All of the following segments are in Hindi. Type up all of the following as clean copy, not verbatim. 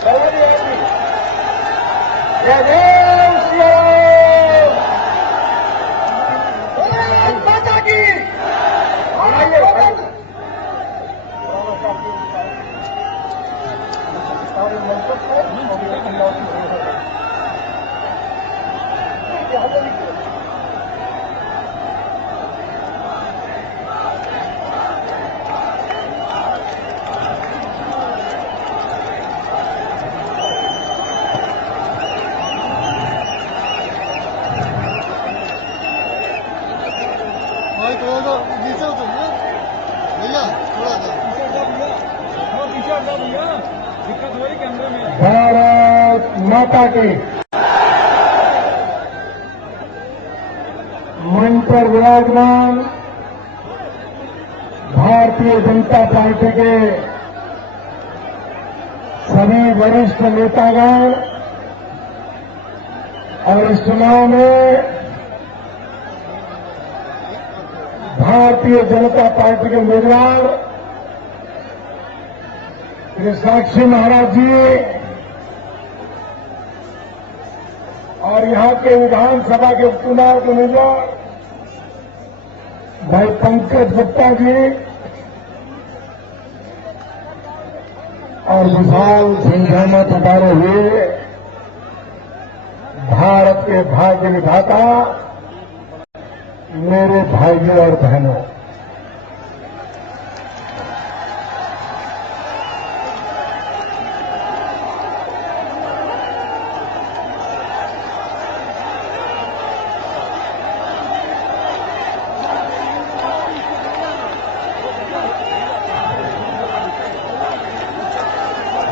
जय जय श्री राम। भारत माता की। नीचे उतरिए भैया, थोड़ा सा पीछे हट जाओ भैया, दिक्कत हो रही कैमरे में। भारत माता की। मंच पर विराजमान भारतीय जनता पार्टी के सभी वरिष्ठ नेतागण और इस चुनाव में भारतीय जनता पार्टी के उम्मीदवार श्री साक्षी महाराज जी और यहां के विधानसभा के उपचुनाव के उम्मीदवार भाई पंकज गुप्ता जी और विशाल संख्या में पधारे हुए भारत के भाग्य विधाता मेरे भाइयों और बहनों,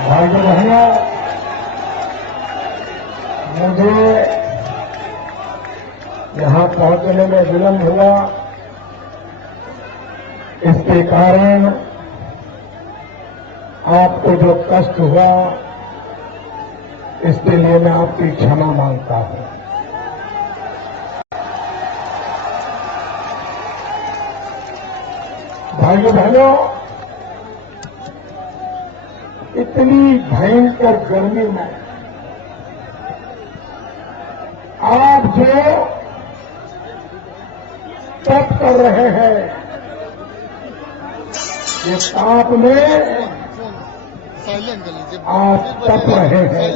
भाइयों बहनों, मुझे यहां पहुंचने में विलंब हुआ। इसके कारण आपको जो कष्ट हुआ, इसके लिए मैं आपकी क्षमा मांगता हूं। भाइयों बहनों, इतनी भयंकर गर्मी में आप जो तप कर रहे हैं, ये ताप में आप तप रहे हैं।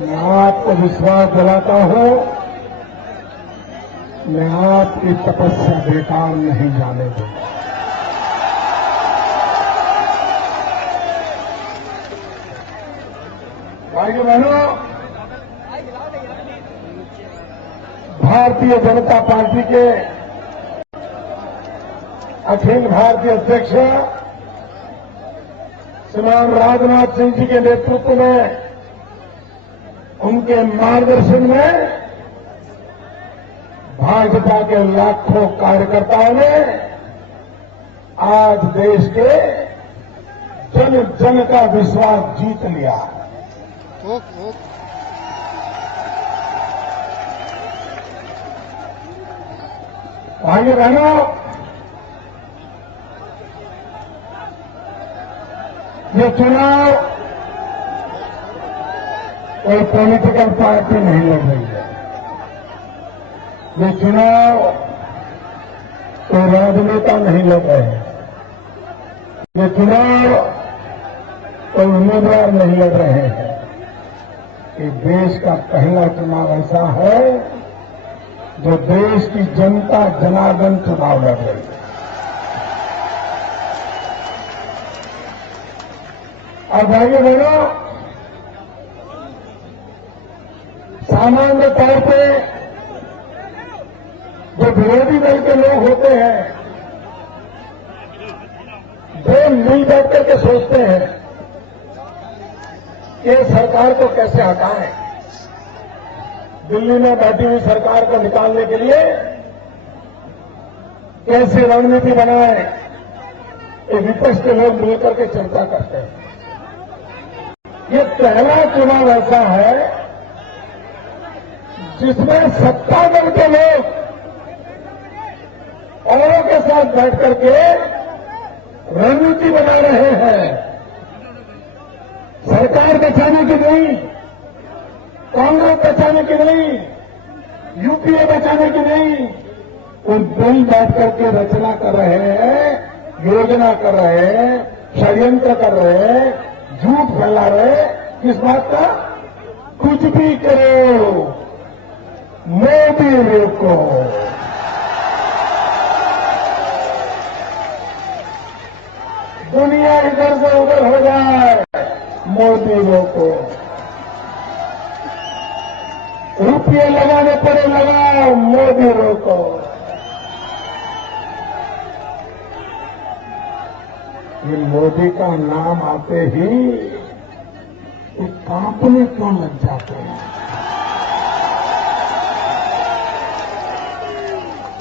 मैं आपको विश्वास दिलाता हूं, मैं आपकी तपस्या बेकार नहीं जाने दूंगा। भाइयों बहनों, भारतीय जनता पार्टी के अखिल भारतीय अध्यक्ष श्रीमान राजनाथ सिंह जी के नेतृत्व में, उनके मार्गदर्शन में भाजपा के लाखों कार्यकर्ताओं ने आज देश के जन जन का विश्वास जीत लिया। भाइयों बहनों, ये चुनाव कोई पॉलिटिकल पार्टी नहीं लड़ रही है। ये चुनाव कोई राजनेता नहीं लड़ रहे हैं। ये चुनाव कोई उम्मीदवार नहीं लड़ रहे हैं। ये देश का पहला चुनाव ऐसा है जो देश की जनता जनार्दन चुनाव लड़ रही है। और भाइयों बहनों, सामान्य तौर पे जो विरोधी दल के लोग होते हैं, वे मिल बैठ करके सोचते हैं कि सरकार को कैसे हटाएं, दिल्ली में बैठी हुई सरकार को निकालने के लिए कैसे रणनीति बनाएं, ये विपक्ष के लोग मिलकर के चर्चा करते हैं। ये पहला चुनाव ऐसा है जिसमें सत्ता दल के लोग औरों के साथ बैठ करके रणनीति बना रहे हैं। बिहार बचाने की नहीं, कांग्रेस बचाने की नहीं, यूपीए बचाने की नहीं, वो दिल बैठ करके रचना कर रहे हैं, योजना कर रहे हैं, षड्यंत्र कर रहे हैं, झूठ फैला रहे हैं। किस बात का? कुछ भी करो, मोदी रोको। दुनिया इधर से उधर हो जाए, मोदी रोको। रुपये लगाने पड़े लगाओ, मोदी रोको। ये मोदी का नाम आते ही ये कांपने क्यों लग जाते हैं?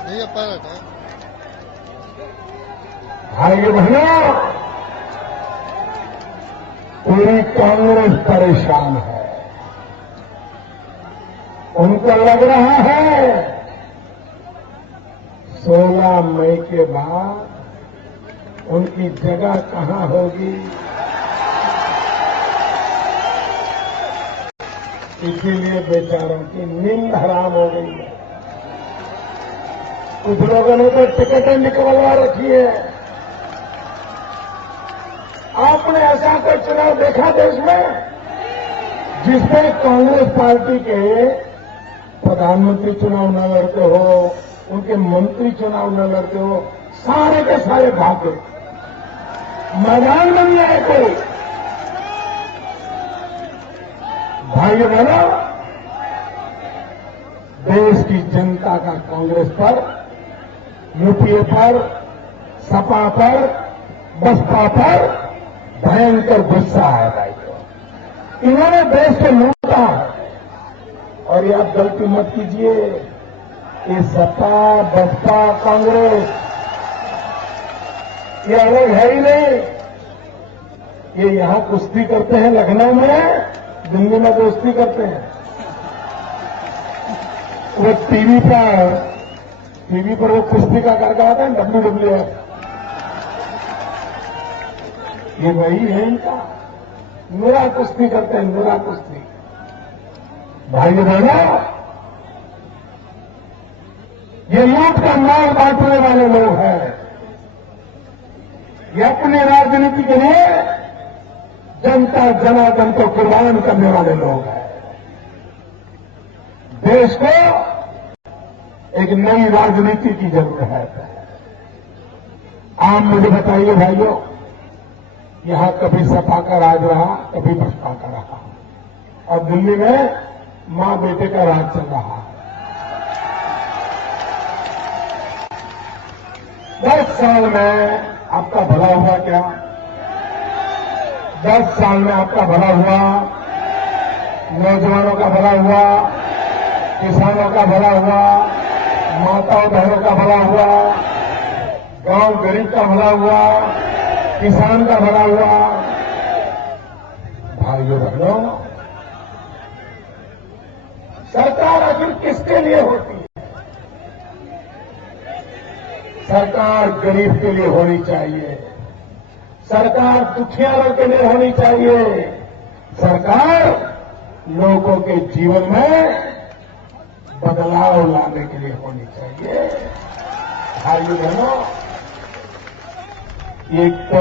भैया पैरट है। भाई बहनों, पूरी कांग्रेस परेशान है। उनको लग रहा है 16 मई के बाद उनकी जगह कहां होगी, इसीलिए बेचारों की नींद हराम हो गई है। कुछ लोगों ने तो टिकटें निकलवा रखी है। आपने ऐसा कोई चुनाव देखा देश में जिसमें कांग्रेस पार्टी के प्रधानमंत्री चुनाव न लड़ते हो, उनके मंत्री चुनाव न लड़ते हो, सारे के सारे भागे, मैदान में नहीं आए कोई? भाइयों बहनों, देश की जनता का कांग्रेस पर, यूपीए पर, सपा पर, बसपा पर भयंकर गुस्सा है भाइयों। इन्होंने देश को लूटा है। और ये आप गलती मत कीजिए, ये सपा, बसपा, कांग्रेस ये अलग है ही नहीं। ये यहां कुश्ती करते हैं लखनऊ में, दिल्ली में दोस्ती करते हैं। वो टीवी पर वो कुश्ती का कार्यक्रम आता है, WWF, ये वही है इनका। मेरा कुश्ती करते हैं, मेरा कुश्ती। भाई बहनों, ये लूट का माल बांटने वाले लोग हैं। ये अपनी राजनीति के लिए जनता जनार्दन को कुर्बान करने वाले लोग हैं। देश को एक नई राजनीति की जरूरत है। आप मुझे बताइए भाइयों, यहां कभी सपा का राज रहा, कभी बसपा का रहा, और दिल्ली में मां बेटे का राज चल रहा है। 10 साल में आपका भला हुआ क्या? 10 साल में आपका भला हुआ, नौजवानों का भला हुआ, किसानों का भला हुआ, माताओं बहनों का भला हुआ, गांव गरीब का भला हुआ, किसान का भला हुआ। भाइयों बहनों, सरकार आखिर किसके लिए होती है? सरकार गरीब के लिए होनी चाहिए, सरकार दुखियारों के लिए होनी चाहिए, सरकार लोगों के जीवन में बदलाव लाने के लिए होनी चाहिए। भाइयों बहनों, एक तो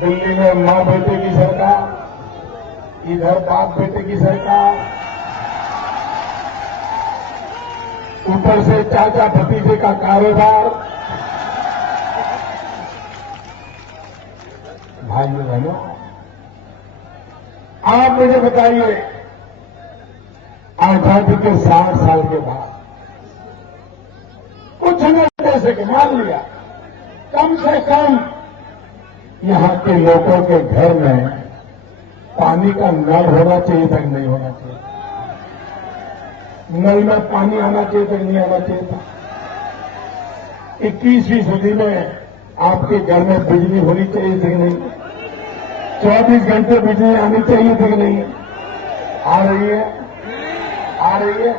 दिल्ली में मां बेटे की सरकार, इधर बाप बेटे की सरकार, ऊपर से चाचा भतीजे का कारोबार। भाइयों बहनों, आप मुझे बताइए, आजादी के 60 साल के बाद कुछ नहीं, जैसे कि मान लिया कम से कम यहां के लोगों के घर में पानी का नल होना चाहिए था, नहीं होना चाहिए? नल में पानी आना चाहिए था, नहीं आना चाहिए था? 21वीं सदी में आपके घर में बिजली होनी चाहिए थी कि नहीं? 24 घंटे बिजली आनी चाहिए थी कि नहीं? आ रही है, आ रही है।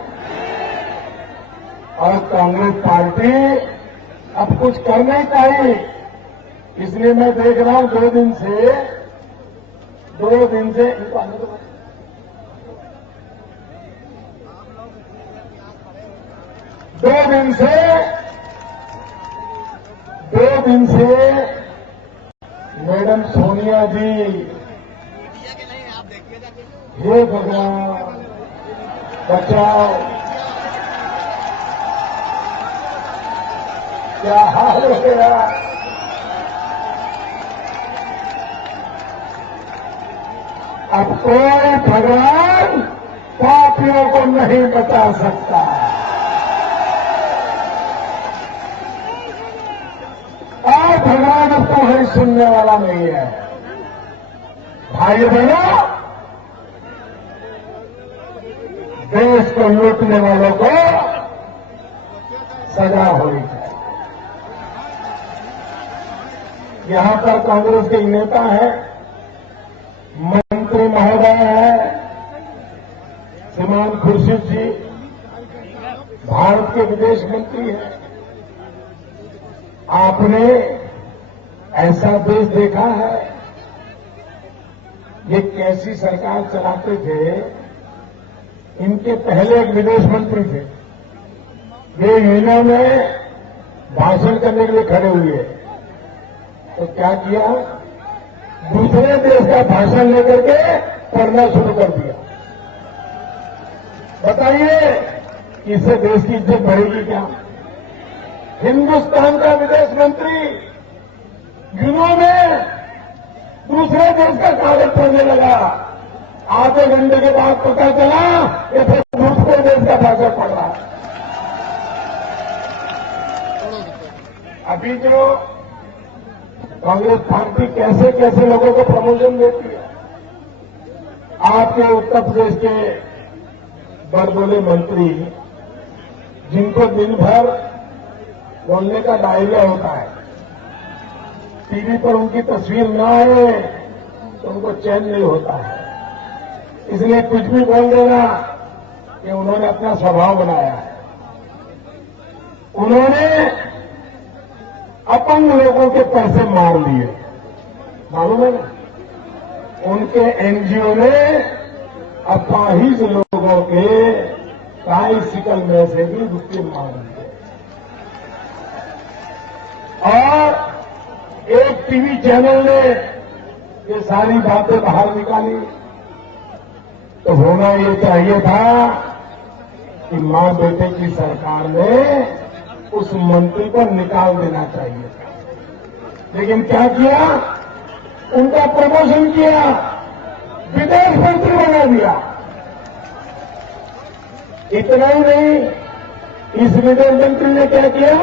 और कांग्रेस पार्टी अब कुछ करना ही चाहिए। इसलिए मैं देख रहा हूं 2 दिन से 2 दिन से इनको आने दो। 2 दिन से मैडम सोनिया जी, हे भगवान बचाओ, क्या हाल हो गया। अब कोई भगवान पापियों को नहीं बचा सकता। और भगवान अब तुम्हारी सुनने वाला नहीं है। भाई बहनों, देश को लूटने वालों को सजा होनी चाहिए। यहां पर कांग्रेस के नेता हैं, मंत्री महोदय हैं, श्रीमान खुर्शीद जी भारत के विदेश मंत्री हैं। आपने ऐसा देश देखा है? ये कैसी सरकार चलाते थे? इनके पहले एक विदेश मंत्री थे, वे यूनियन में भाषण करने के लिए खड़े हुए, तो क्या किया? दूसरे देश का भाषण लेकर के पढ़ना शुरू कर दिया। बताइए, इससे देश की इज्जत बढ़ेगी क्या? हिंदुस्तान का विदेश मंत्री यूनियन में दूसरे देश का कागज पढ़ने लगा। आधे घंटे के बाद पता चला कि फिर दूसरे देश का भाषण पढ़ रहा है। अभी जो कांग्रेस पार्टी कैसे कैसे लोगों को प्रमोशन देती है। आपके उत्तर प्रदेश के बड़बोले मंत्री, जिनको दिन भर बोलने का डायरिया होता है, टीवी पर उनकी तस्वीर न आए तो उनको चैन नहीं होता है, इसलिए कुछ भी बोल देना कि उन्होंने अपना स्वभाव बनाया है। उन्होंने अपंग लोगों के पैसे मार लिए, मालूम है ना? उनके एनजीओ ने अपाहिज लोगों के ट्राइसिकल में से भी रुपये मार दिए। और एक टीवी चैनल ने ये सारी बातें बाहर निकाली, तो होना ये चाहिए था कि मां बेटे की सरकार ने उस मंत्री को निकाल देना चाहिए था। लेकिन क्या किया? उनका प्रमोशन किया, विदेश मंत्री बना दिया। इतना ही नहीं, इस विदेश मंत्री ने क्या किया?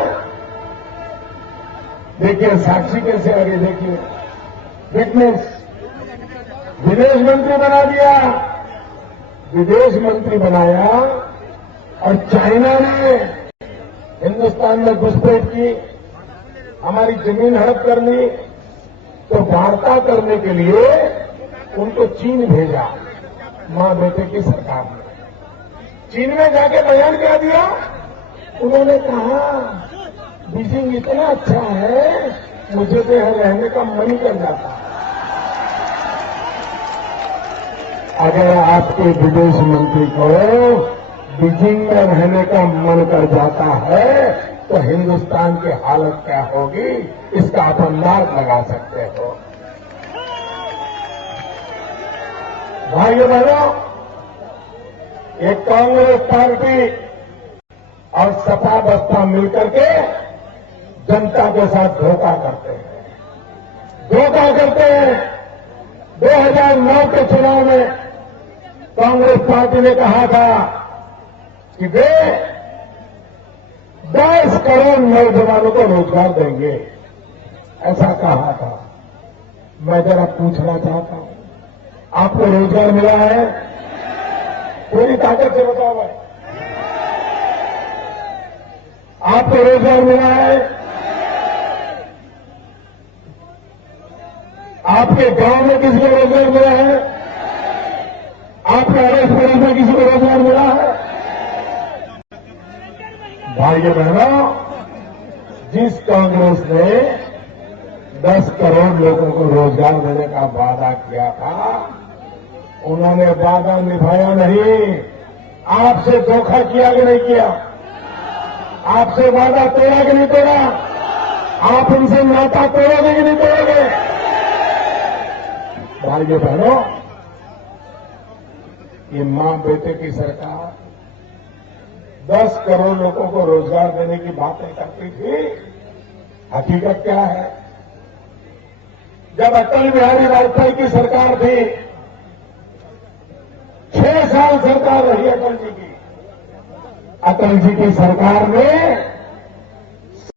देखिए साक्षी कैसे आगे, देखिए विटनेस, विदेश मंत्री बना दिया, विदेश मंत्री बनाया। और चाइना ने हिंदुस्तान में घुसपैठ की, हमारी जमीन हड़प कर ली, तो वार्ता करने के लिए उनको चीन भेजा मां बेटे की सरकार ने। चीन में जाके बयान क्या दिया? उन्होंने कहा बीजिंग इतना अच्छा है, मुझे तो यहां रहने का मन कर जाता है। अगर आपके विदेश मंत्री को बीजिंग में रहने का मन कर जाता है तो हिंदुस्तान की हालत क्या होगी, इसका आप अंदाज लगा सकते हो। भाइयों बहनों, ये कांग्रेस पार्टी और सपा बसपा मिलकर के जनता के साथ धोखा करते हैं, धोखा करते हैं। 2009 के चुनाव में कांग्रेस पार्टी ने कहा था कि वे 10 करोड़ नौजवानों को रोजगार देंगे, ऐसा कहा था। मैं जरा पूछना चाहता हूं, आपको रोजगार मिला है? पूरी ताकत से बताओ भाई, आपको रोजगार मिला है? आपके गांव में किसी को रोजगार मिला है? आपके अड़ोस पड़ोस में किसी को रोजगार मिला है? भाइयों बहनों, जिस कांग्रेस ने 10 करोड़ लोगों को रोजगार देने का वादा किया था, उन्होंने वादा निभाया नहीं। आपसे धोखा किया कि नहीं किया? आपसे वादा तोड़ा कि नहीं तोड़ा? आप उनसे नाता तोड़ोगे कि नहीं तोड़ोगे? भाइयों बहनों, ये मां बेटे की सरकार 10 करोड़ लोगों को रोजगार देने की बातें करती थी। हकीकत क्या है? जब अटल बिहारी वाजपेयी की सरकार थी, 6 साल सरकार रही अटल जी की। अटल जी की सरकार में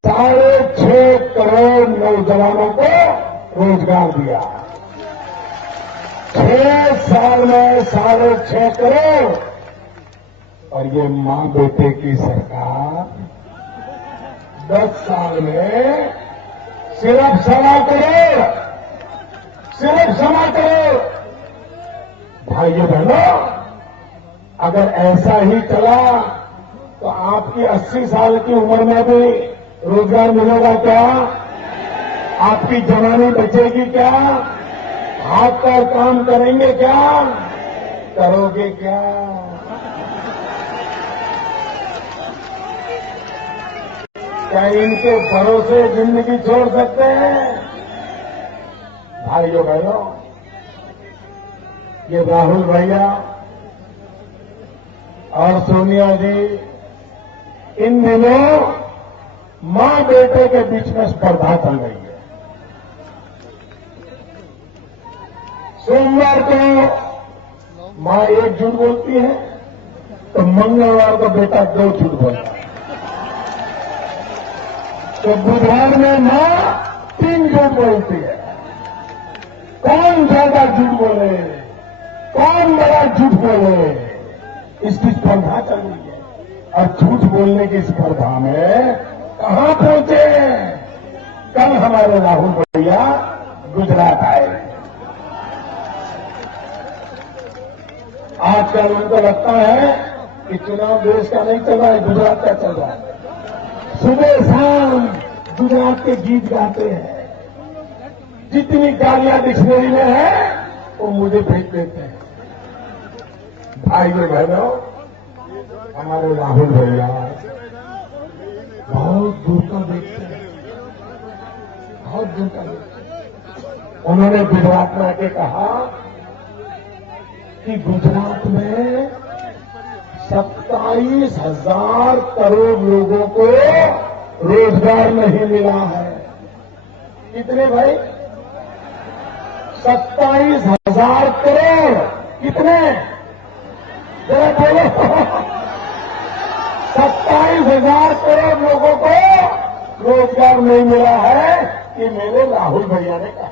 6.5 करोड़ नौजवानों को रोजगार दिया। 6 साल में 6.5 करोड़। और ये मां बेटे की सरकार 10 साल में सिर्फ 1.25 करोड़, सिर्फ 1.25 करोड़। भाइयों बहनों, अगर ऐसा ही चला तो आपकी 80 साल की उम्र में भी रोजगार मिलेगा क्या? आपकी जवानी बचेगी क्या? हाथ पैर काम करेंगे क्या? करोगे क्या? क्या इनके भरोसे जिंदगी छोड़ सकते हैं? भाइयों बहनों, ये राहुल भैया और सोनिया जी इन दिनों मां बेटे के बीच में स्पर्धा चल रही है। सोमवार को मां एक झूठ बोलती है तो मंगलवार को बेटा 2 झूठ बोलता है। तो बुधवार में मां 3 झूठ बोलती है। कौन ज्यादा झूठ बोले, कौन बड़ा झूठ बोले, इसकी स्पर्धा चल रही है। और झूठ बोलने की स्पर्धा में कहां पहुंचे? कल हमारे राहुल भैया गुजरात आए। आजकल उनको लगता है कि चुनाव देश का नहीं चल रहा है, गुजरात का चल रहा है। सुबह शाम गुजरात के गीत गाते हैं। जितनी गालियां डिक्शनरी में है वो मुझे भेज देते हैं। भाइयों बहनों, हमारे राहुल भैया बहुत दूर का देखते हैं, बहुत दूर का देखते हैं। उन्होंने गुजरात में आके कहा कि गुजरात में 27,000 करोड़ लोगों को रोजगार नहीं मिला है। कितने भाई? 27,000 करोड़। कितने? जरा बोलो। 27,000 करोड़ लोगों को रोजगार नहीं मिला है, ये मेरे राहुल भैया ने कहा।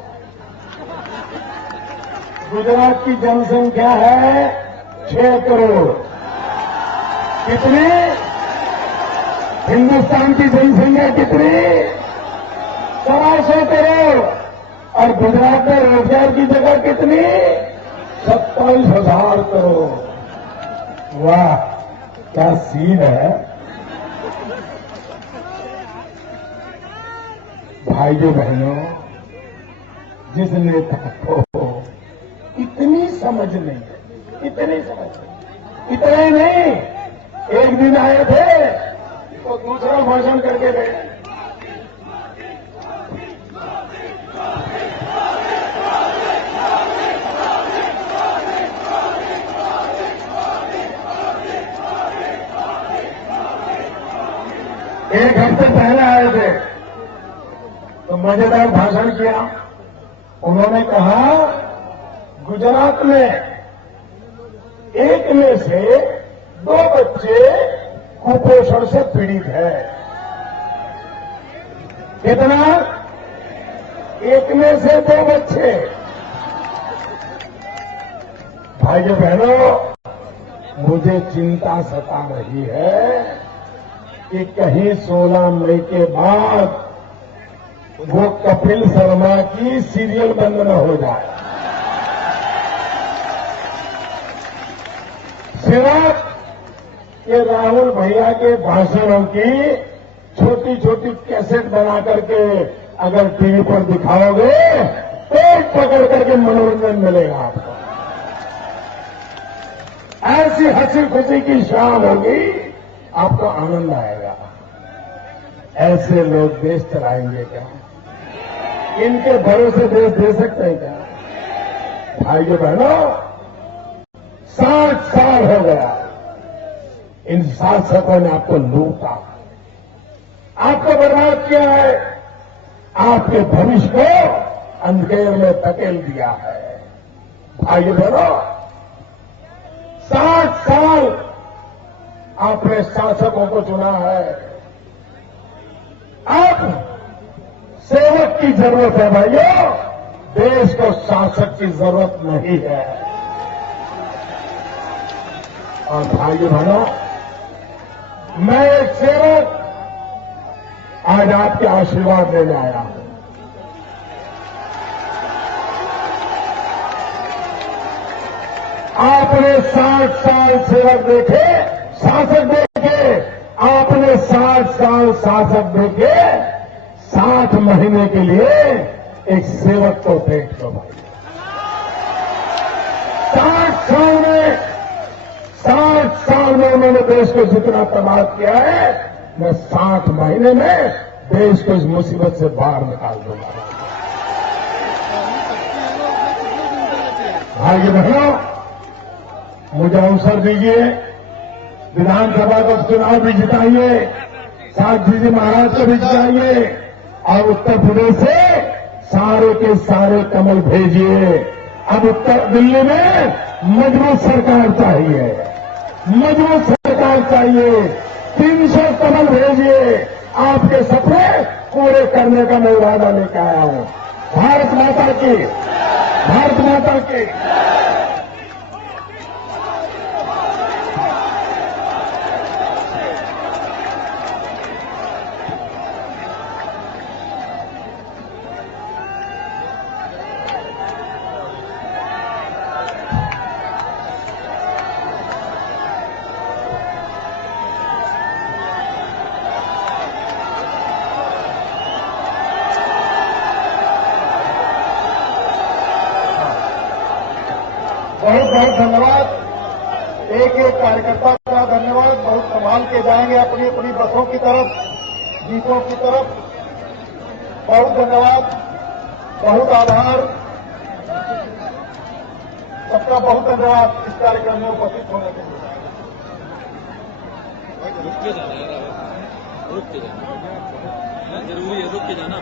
गुजरात की जनसंख्या है 6 करोड़। कितनी? हिंदुस्तान की जनसंख्या कितनी? 125 करोड़। और गुजरात में रोजगार की जगह कितनी? 27,000 करोड़। वाह, क्या सीन है। भाइयों बहनों, जिस नेता को इतनी समझ नहीं है, इतनी समझ नहीं, इतना ही नहीं, एक दिन आए थे तो दूसरा भाषण करके गए। एक हफ्ते पहले आए थे तो मजेदार भाषण किया। उन्होंने कहा गुजरात में 1 में से 2 बच्चे कुपोषण से पीड़ित है। कितना? 1 में से 2 बच्चे। भाइयों बहनों, मुझे चिंता सता रही है कि कहीं 16 मई के बाद वो कपिल शर्मा की सीरियल बंद न हो जाए। सिर्फ ये राहुल भैया के भाषणों की छोटी छोटी कैसेट बना करके अगर टीवी पर दिखाओगे पेट पकड़ करके मनोरंजन मिलेगा आपको। ऐसी हंसी खुशी की शाम होगी, आपको आनंद आएगा। ऐसे लोग देश चलाएंगे क्या? इनके भरोसे देश दे सकते हैं क्या? भाइयों बहनों, 60 साल हो गया इन शासकों ने आपको लूटा, आपको बर्बाद किया है, आपके भविष्य को अंधेर में धकेल दिया है। भाइयों बहनों, 60 साल आपने शासकों को चुना है, अब सेवक की जरूरत है। भाइयों, देश को शासक की जरूरत नहीं है। और भाइयों बहनों, मैं एक सेवक आज आपके आशीर्वाद लेने आया हूं। आपने 60 साल सेवक देखे, शासक देखे, आपने 60 साल शासक देखे, 60 महीने के लिए एक सेवक को देख लो भाई। 60 साल में उन्होंने देश को जितना तबाह किया है, मैं 60 महीने में देश को इस मुसीबत से बाहर निकाल दूंगा। भाइयों बहनों, मुझे अवसर दीजिए, विधानसभा का चुनाव भी जिताइए, साथ जी महाराज को भी जिताइए, और उत्तर प्रदेश से सारे के सारे कमल भेजिए। अब उत्तर दिल्ली में मजबूत सरकार चाहिए, मजबूत सरकार चाहिए। 300 कमल भेजिए, आपके सपने पूरे करने का मैं वादा लेकर आया हूं। भारत माता की, भारत माता की। बहुत बहुत धन्यवाद। एक एक कार्यकर्ता का धन्यवाद। बहुत संभाल के जाएंगे अपनी अपनी बसों की तरफ, जीतों की तरफ। बहुत धन्यवाद, बहुत आभार, सबका बहुत धन्यवाद इस कार्यक्रम में उपस्थित होने के लिए। रुक के जाना यार, रुक के जाना जरूरी है, रुक के जाना।